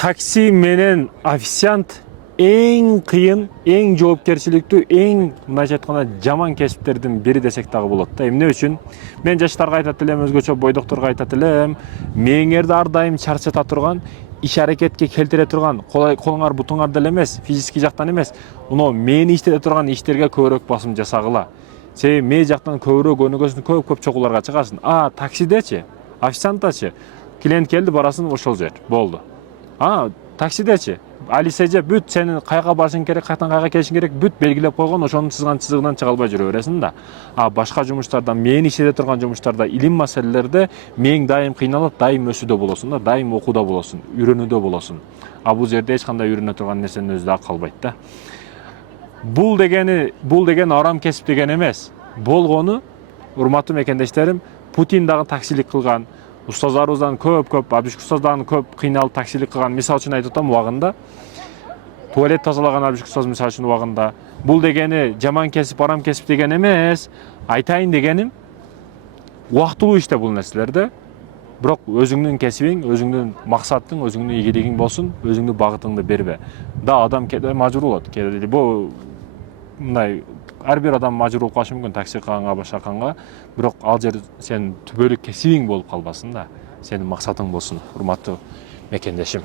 Такси менен официант эң кыйын, эң жоопкерчиликтүү, эң мындайча айтканда жаман кесиптердин бири десек дагы болот да. Эмне үчүн? Мен жаштарга айтат элем, өзгөчө бойдокторго айтат элем, мээңерди ар дайым чарчата турган, иш аракетке келтире турган, колуңар бутуңар деле эмес, физический жактан эмес, мээни иштете турган иштерге көбүрөөк басым жасагыла. Себеби мээ жактан көбүрөөк өнүгөсүн, көп чогууларга чыгасың. Таксидечи, официанттачы, клиент келди, барасың ошол жер, болду. Таксидечи, алисеже бүт сени кайга барышың керек, каяктан кайга келишиң керек, бүт белгилеп койгон, ошонун чызган чызыгынан чыга албай жүрө бересиң да. Башка жумуштарда, мээни иштете турган жумуштарда, илим маселелерде мээң дайым кыйналып, дайым өсүүдө болосуң да, дайым окууда болосуң, үйрөнүүдө болосуң. Бул жерде эч кандай үйрөнө турган нерсенин өзү дагы калбайт да. Бул деген арам кесип деген эмес. Болгону, урматтуу мекендештерим, Путин дагы таксилик кылган, устаздарыбыздан көп, Абишк устаздан көп кыйналып таксилик кылган. Мисал үчүн айтып атам, убагында туалет тазалаган Абишк устаз мисал үчүн убагында. Бул дегени жаман кесип, арам кесип деген эмес. Айтайын дегеним, убактылуу иште бул нерселерде. Бирок өзүңдүн кесибиң, өзүңдүн максатың, өзүңдүн ийгилигиң болсун, өзүңдүн багытыңды бербе. Адам кээде мажбур болот. Кээде бул мындай ар бир адам мажбур болуп калышы мүмкүн такси кылганга, башка кылганга, бирок ал жер сенин түбөлүк кесибиң болуп калбасын да, сенин максатың болсун, урматтуу мекендешим.